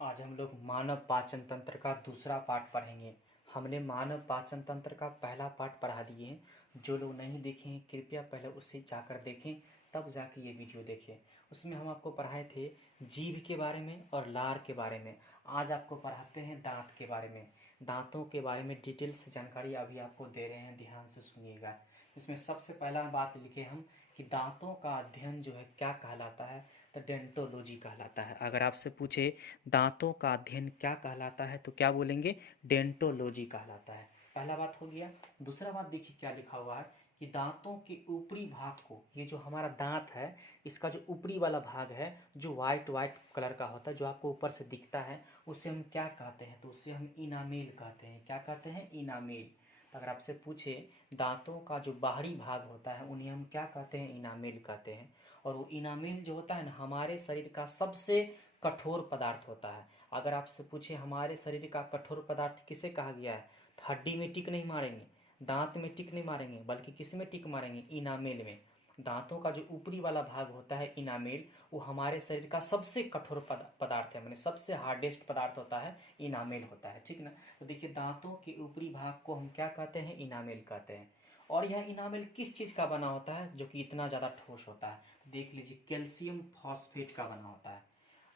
आज हम लोग मानव पाचन तंत्र का दूसरा पार्ट पढ़ेंगे। हमने मानव पाचन तंत्र का पहला पार्ट पढ़ा दिए हैं। जो लोग नहीं देखे हैं कृपया पहले उसे जाकर देखें, तब जाके ये वीडियो देखें। उसमें हम आपको पढ़ाए थे जीभ के बारे में और लार के बारे में। आज आपको पढ़ाते हैं दांत के बारे में। दांतों के बारे में डिटेल से जानकारी अभी आपको दे रहे हैं, ध्यान से सुनिएगा। इसमें सबसे पहला बात लिखे हम कि दांतों का अध्ययन जो है क्या कहलाता है, तो डेंटोलॉजी कहलाता है। अगर आपसे पूछे दांतों का अध्ययन क्या कहलाता है तो क्या बोलेंगे, डेंटोलॉजी कहलाता है। पहला बात हो गया। दूसरा बात देखिए क्या लिखा हुआ है कि दांतों के ऊपरी भाग को, ये जो हमारा दांत है इसका जो ऊपरी वाला भाग है जो वाइट वाइट कलर का होता है, जो आपको ऊपर से दिखता है, उसे हम क्या कहते हैं, तो उसे हम इनामेल कहते हैं। क्या कहते हैं, इनामेल। तो अगर आपसे पूछे दांतों का जो बाहरी भाग होता है उन्हें हम क्या कहते हैं, इनामेल कहते हैं। और वो इनामेल जो होता है ना, हमारे शरीर का सबसे कठोर पदार्थ होता है। अगर आपसे पूछे हमारे शरीर का कठोर पदार्थ किसे कहा गया है, तो हड्डी में टिक नहीं मारेंगे, दांत में टिक नहीं मारेंगे, बल्कि किस में टिक मारेंगे, इनामेल में। दांतों का जो ऊपरी वाला भाग होता है इनामेल, वो हमारे शरीर का सबसे कठोर पदार्थ है, मैंने सबसे हार्डेस्ट पदार्थ होता है, इनामेल होता है। ठीक ना। तो देखिए दांतों के ऊपरी भाग को हम क्या कहते हैं, इनामेल कहते हैं। और यह इनामेल किस चीज़ का बना होता है जो कि इतना ज़्यादा ठोस होता है, देख लीजिए कैल्शियम फॉस्फेट का बना होता है।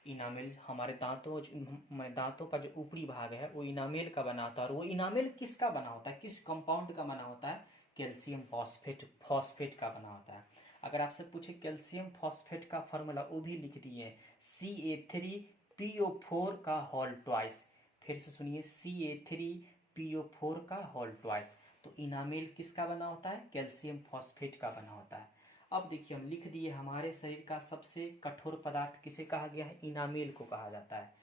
इनामेल हमारे दांतों का जो ऊपरी भाग है वो इनामेल का बना होता है। और वो इनामेल किसका बना होता है, किस कंपाउंड का बना होता है, कैल्शियम फॉस्फेट का बना होता है। अगर आपसे पूछे कैल्शियम फॉस्फेट का फार्मूला, वो भी लिख दिए, CA3PO4 का होल ट्वाइस। फिर से सुनिए, CA3PO4 का होल ट्वाइस। तो इनामेल किसका बना होता है, कैल्शियम फॉस्फेट का बना होता है। अब देखिए हम लिख दिए हमारे शरीर का सबसे कठोर पदार्थ किसे कहा गया है, इनामेल को कहा जाता है।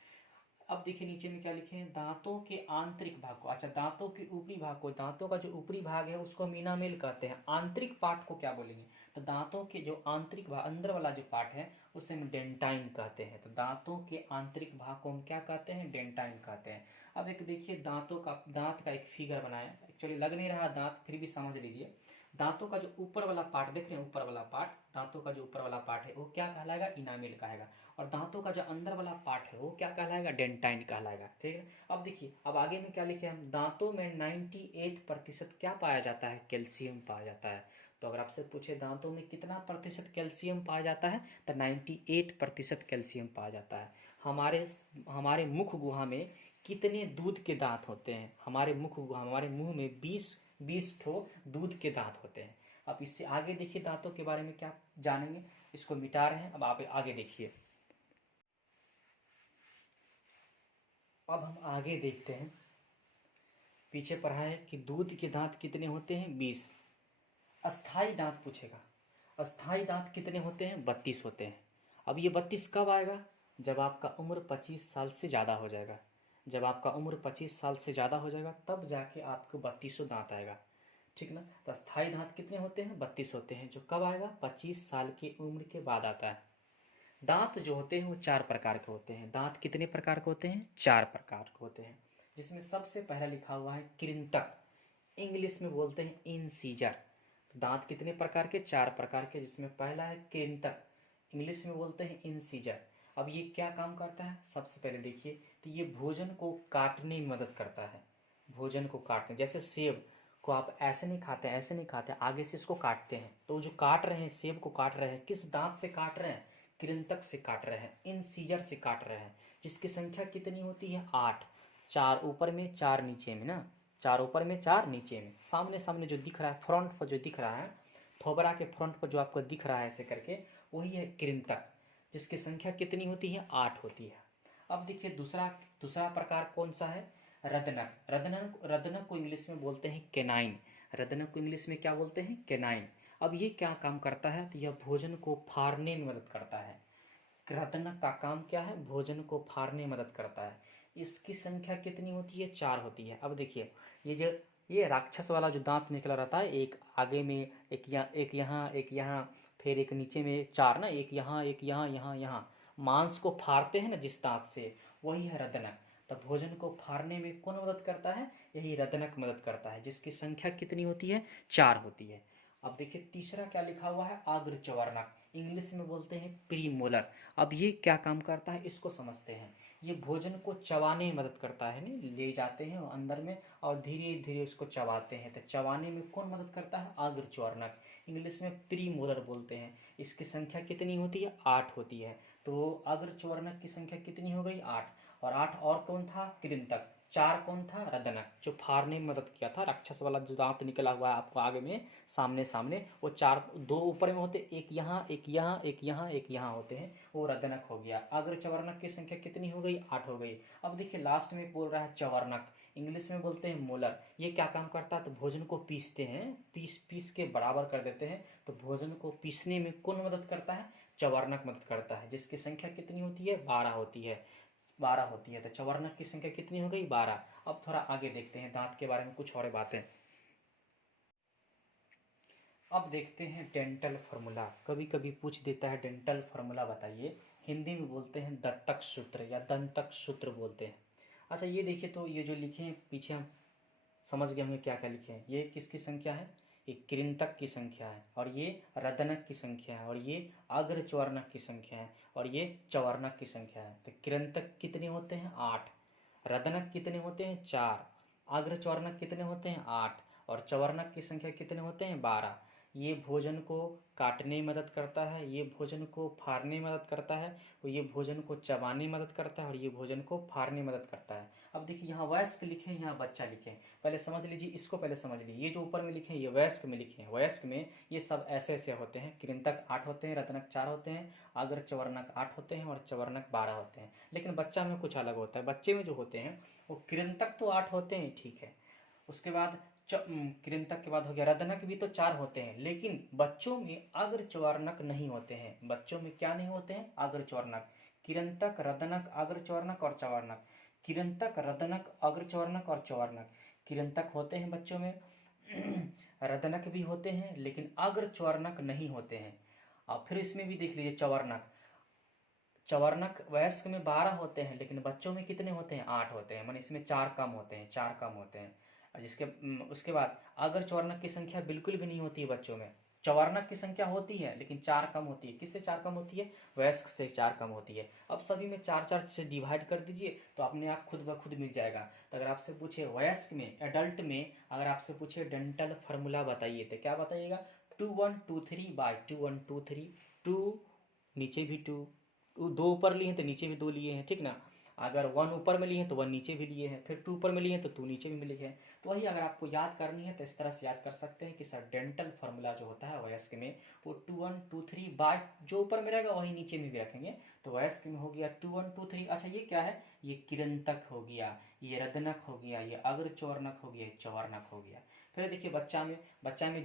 अब देखिए नीचे में क्या लिखे हैं, दांतों के आंतरिक भाग को, अच्छा दांतों के ऊपरी भाग को, दांतों का जो ऊपरी भाग है उसको हम इनामेल कहते हैं। आंतरिक पार्ट को क्या बोलेंगे, तो दांतों के जो आंतरिक भाग, अंदर वाला जो पार्ट है उसे हम डेंटाइन कहते हैं। तो दांतों के आंतरिक भाग को हम क्या कहते हैं, डेंटाइन कहते हैं। अब एक देखिए दांत का एक फिगर बनाया, एक्चुअली लग नहीं रहा दांत, फिर भी समझ लीजिए। दांतों का जो ऊपर वाला पार्ट देख रहे हैं, ऊपर वाला पार्ट, दांतों का जो ऊपर वाला पार्ट है वो क्या कहलाएगा, इनामेल कहेगा। और दांतों का जो अंदर वाला पार्ट है वो क्या कहलाएगा, डेंटाइन कहलाएगा। ठीक है। अब देखिए अब आगे में क्या लिखे हम, दांतों में 98% क्या पाया जाता है, कैल्शियम पाया जाता है। तो अगर आपसे पूछे दांतों में कितना प्रतिशत कैल्शियम पाया जाता है, तो 98% कैल्शियम पाया जाता है। हमारे हमारे मुख गुहा में कितने दूध के दांत होते हैं, हमारे मुख गुहा, हमारे मुंह में 20 ठो दूध के दांत होते हैं। अब इससे आगे देखिए दांतों के बारे में क्या जानेंगे, इसको मिटा रहे हैं, अब आप आगे देखिए। अब हम आगे देखते हैं, पीछे पढ़ा है कि दूध के दांत कितने होते हैं, 20। अस्थाई दांत पूछेगा, अस्थाई दांत कितने होते हैं, 32 होते हैं। अब ये 32 कब आएगा, जब आपका उम्र 25 साल से ज़्यादा हो जाएगा। जब आपका उम्र 25 साल से ज़्यादा हो जाएगा तब जाके आपको 32 दांत आएगा। ठीक ना। तो अस्थाई दांत कितने होते हैं, 32 होते हैं, जो कब आएगा, 25 साल की उम्र के बाद आता है। दांत जो होते हैं वो 4 प्रकार के होते हैं। दांत कितने प्रकार के होते हैं, 4 प्रकार के होते हैं। जिसमें सबसे पहला लिखा हुआ है कृंतक, इंग्लिश में बोलते हैं इंसीजर। दांत कितने प्रकार के, 4 प्रकार के, जिसमें पहला है कृंतक, इंग्लिश में बोलते हैं इंसीजर। अब ये क्या काम करता है, सबसे पहले देखिए, तो ये भोजन को काटने में मदद करता है। भोजन को काटने, जैसे सेब को आप ऐसे नहीं खाते, ऐसे नहीं खाते, आगे से इसको काटते हैं, तो जो काट रहे हैं, सेब को काट रहे हैं, किस दांत से काट रहे हैं, कृंतक से काट रहे हैं, इंसीजर से काट रहे हैं। जिसकी संख्या कितनी होती है, 8। 4 ऊपर में 4 नीचे में ना, 4 ऊपर में 4 नीचे में, सामने सामने जो दिख रहा है, फ्रंट पर जो दिख रहा है, थोबरा के फ्रंट पर जो आपको दिख रहा है ऐसे करके, वही है कृंतक, जिसकी संख्या कितनी होती है, 8 होती है। अब देखिए दूसरा दूसरा प्रकार कौन सा है, रदनक। रदनक को इंग्लिश में बोलते हैं केनाइन। रदनक को इंग्लिश में क्या बोलते हैं, केनाइन। अब ये क्या काम करता है, तो यह भोजन को फाड़ने में मदद करता है। रदनक का काम क्या है, भोजन को फाड़ने में मदद करता है। इसकी संख्या कितनी होती है, 4 होती है। अब देखिए ये राक्षस वाला जो दांत निकला रहता है, एक आगे में, एक यहाँ, फिर एक नीचे में, 4 ना, एक यहाँ, एक यहाँ, यहाँ, यहाँ, मांस को फाड़ते हैं ना जिस दांत से, वही है रदनक। तो भोजन को फाड़ने में कौन मदद करता है, यही रदनक मदद करता है, जिसकी संख्या कितनी होती है, 4 होती है। अब देखिए तीसरा क्या लिखा हुआ है, आग्रचवर्णक, इंग्लिश में बोलते हैं प्रीमोलर। अब ये क्या काम करता है इसको समझते हैं। ये भोजन को चबाने में मदद करता है, नहीं ले जाते हैं अंदर में और धीरे धीरे उसको चबाते हैं। तो चबाने में कौन मदद करता है? अग्रच्वर्णक। इंग्लिश में प्रीमोलर बोलते हैं। इसकी संख्या कितनी होती है? 8 होती है। तो अग्रच्वर्णक की संख्या कितनी हो गई? 8। और 8 और कौन था? कृंतक। 4 कौन था? रदनक, जो फाड़ने में मदद किया था, राक्षस वाला जो दांत निकला हुआ है आपको आगे में सामने सामने, वो 4, 2 ऊपर में होते, एक यहाँ एक यहाँ एक यहाँ एक यहाँ होते हैं, वो रदनक हो गया। अग्रच्वर्णक की संख्या कितनी हो गई? 8 हो गई। अब देखिए लास्ट में बोल रहा है चवर्णक, इंग्लिश में बोलते हैं मोलर। ये क्या काम करता है? तो भोजन को पीसते हैं, पीस पीस के बराबर कर देते हैं। तो भोजन को पीसने में कौन मदद करता है? चवर्णक मदद करता है, जिसकी संख्या कितनी होती है? 12 होती है। 12 होती है। तो चवर्णक की संख्या कितनी हो गई? 12। अब थोड़ा आगे देखते हैं दांत के बारे में कुछ और बातें। अब देखते हैं डेंटल फार्मूला। कभी कभी पूछ देता है डेंटल फार्मूला बताइए। हिंदी में बोलते हैं दंतक सूत्र या दंतक सूत्र बोलते हैं। अच्छा ये देखिए, तो ये जो लिखे हैं पीछे हम समझ गए होंगे क्या क्या लिखे हैं। ये किसकी संख्या है? ये कृंतक की संख्या है, और ये रदनक की संख्या है, और ये अग्रच्वर्णक की संख्या है, और ये चवर्णक की संख्या है। तो कृंतक कितने होते हैं? 8। रदनक कितने होते हैं? 4। अग्रच्वर्णक कितने होते हैं? 8। और चवर्णक की संख्या कितने होते हैं? 12। ये भोजन को काटने में मदद करता है, ये भोजन को फाड़ने में मदद करता है, और ये भोजन को चबाने में मदद करता है, और ये भोजन को फाड़ने में मदद करता है। अब देखिए यहाँ वयस्क लिखे हैं, यहाँ बच्चा लिखे हैं। पहले समझ लीजिए, इसको पहले समझ लीजिए। ये जो ऊपर में लिखे हैं ये वयस्क में लिखे हैं। वयस्क में ये सब ऐसे ऐसे होते हैं। कृंतक 8 होते हैं, रत्नक 4 होते हैं, अग्रच्वर्णक 8 होते हैं, और चवर्णक 12 होते हैं। लेकिन बच्चा में कुछ अलग होता है। बच्चे में जो होते हैं वो कृंतक तो 8 होते हैं, ठीक है। उसके बाद कृंतक के बाद हो गया रदनक, भी तो 4 होते हैं, लेकिन बच्चों में अग्रच्वर्णक नहीं होते हैं। बच्चों में क्या नहीं होते हैं? अग्रच्वर्णक। कृंतक, रदनक, अग्रच्वर्णक और चवर्णक। कृंतक, रदनक, अग्रच्वर्णक और चवर्णक। कृंतक होते हैं बच्चों में, रदनक भी होते हैं, लेकिन अग्रच्वर्णक नहीं होते हैं। अब फिर इसमें भी देख लीजिए चवर्णक। चवर्णक वयस्क में 12 होते हैं, लेकिन बच्चों में कितने होते हैं? 8 होते हैं। मान इसमें 4 कम होते हैं, 4 कम होते हैं। जिसके उसके बाद अगर चवर्णक की संख्या बिल्कुल भी नहीं होती है बच्चों में। चवर्णक की संख्या होती है लेकिन 4 कम होती है। किससे 4 कम होती है? वयस्क से 4 कम होती है। अब सभी में 4 4 से डिवाइड कर दीजिए तो अपने आप खुद ब खुद मिल जाएगा। तो अगर आपसे पूछे वयस्क में, एडल्ट में अगर आपसे पूछे डेंटल फार्मूला बताइए, तो क्या बताइएगा? 2123/2123। 2 नीचे भी 2, 2 ऊपर लिए हैं तो नीचे भी 2 लिए हैं, ठीक ना। अगर 1 ऊपर में लिए हैं तो 1 नीचे भी लिए हैं, फिर 2 ऊपर में लिए हैं तो 2 नीचे भी मिले हैं। तो वही अगर आपको याद करनी है तो इस तरह से याद कर सकते हैं कि सर डेंटल फार्मूला जो होता है वयस्क में वो 2123 बाय जो ऊपर में रहेगा वही नीचे में भी रखेंगे। तो वयस्क में हो गया 2123। अच्छा ये क्या है? ये कृंतक हो गया, ये रदनक हो गया, ये अग्रच्वर्णक हो गया, ये चवर्णक हो गया। फिर देखिए बच्चा में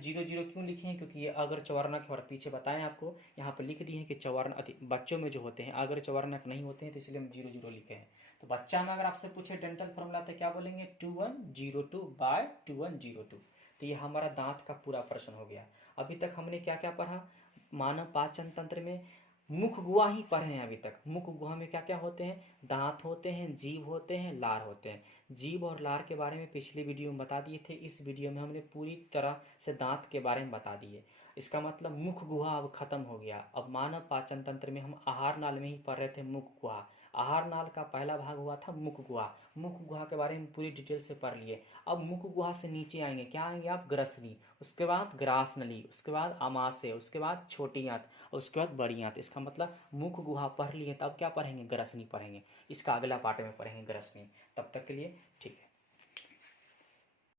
0 0 क्यों लिखे हैं? क्योंकि ये अग्रच्वर्णक है, और पीछे बताएं आपको यहाँ पर लिख दिए हैं कि चवर्ण बच्चों में जो होते हैं अग्रच्वर्णक नहीं होते हैं, तो इसलिए हम 0 0 लिखे हैं। तो बच्चा में अगर आपसे पूछे डेंटल फार्मूला तो क्या बोलेंगे? 2102/2102। तो ये हमारा दांत का पूरा प्रश्न हो गया। अभी तक हमने क्या क्या पढ़ा? मानव पाचन तंत्र में मुख गुहा ही पढ़े हैं अभी तक। मुख गुहा में क्या क्या होते हैं? दांत होते हैं, जीभ होते हैं, लार होते हैं। जीभ और लार के बारे में पिछली वीडियो में बता दिए थे। इस वीडियो में हमने पूरी तरह से दांत के बारे में बता दिए। इसका मतलब मुख गुहा अब खत्म हो गया। अब मानव पाचन तंत्र में हम आहार नाल में ही पढ़ रहे थे मुख गुहा। आहार नाल का पहला भाग हुआ था मुख गुहा। मुख गुहा के बारे में पूरी डिटेल से पढ़ लिए। अब मुख गुहा से नीचे आएंगे, क्या आएंगे आप? ग्रसनी, उसके बाद ग्रास नली, उसके बाद आमाशय, उसके बाद छोटी आंत, और उसके बाद बड़ी आंत। इसका मतलब मुख गुहा पढ़ लिए, तब क्या पढ़ेंगे? ग्रसनी पढ़ेंगे। इसका अगला पार्ट में पढ़ेंगे ग्रसनी। तब तक के लिए ठीक है।